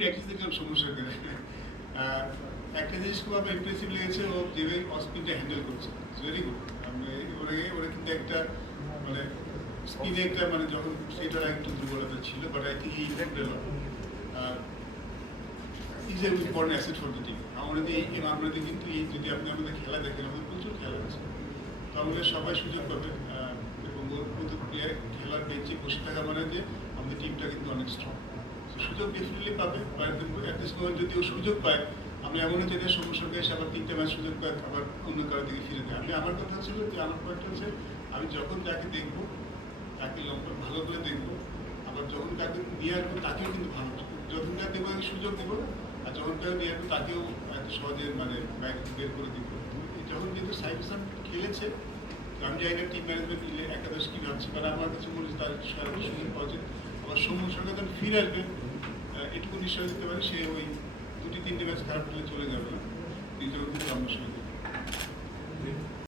Practice দেখলাম সমস্যা করে। একটা জিনিস খুব আমার ইমপ্রেসিভ লেগেছে, ও যেভাবে স্পিনটা হ্যান্ডেল করছে, ভেরি গুড। ওরা কিন্তু একটা মানে স্পিনে একটা মানে যখন সেটার একটু দুর্বলতা ছিল, but I think is a important asset for the team. আমরা কিন্তু এই যদি আপনি আমাদের খেলা দেখেন, আমাদের প্রচুর খেলা আছে, তো আমাদের সবাই সুযোগ পাবে। এবং ওর প্রতি প্লেয়ার খেলার বেঞ্চে বসে থাকা মানে যে আমাদের টিমটা কিন্তু অনেক স্ট্রং, সুযোগ ডেফিনেটলি পাবে। অ্যাট দিস মোমেন্ট যদি ও সুযোগ পায়, আমি এমনও চাই যে সমস্যাকে এসে আবার 3টে ম্যাচ সুযোগ পায়, আবার অন্য কারোর দিকে ফিরে দেয়। আমার কথা ছিল যে আমার পয়েন্ট হচ্ছে, আমি যখন তাকে দেখবো তাকে লম্বা ভালো করে দেখবো, আবার যখন তাকে নিয়ে আসবো তাকেও কিন্তু ভালো, যখন তাকে দেবো আমি সুযোগ দেবো, আর যখন তাকে নিয়ে আসবো তাকেও এত সহজে মানে বাইরে বের করে দিব। যখন কিন্তু সাইফাসান খেলেছে, আমি জানি না টিম ম্যানেজমেন্ট একাদশ কি ভাবছে, কারণ আমার কাছে মনে হচ্ছে তার সারা সুযোগ পাওয়া উচিত। আবার সৌম্যর সঙ্গে যখন ফিরে আসবে, এটুকু নিশ্চয় দিতে পারি সে ওই 2-3টে ম্যাচ খারাপ হলে চলে যাবে না, নিজেও কিন্তু আমরা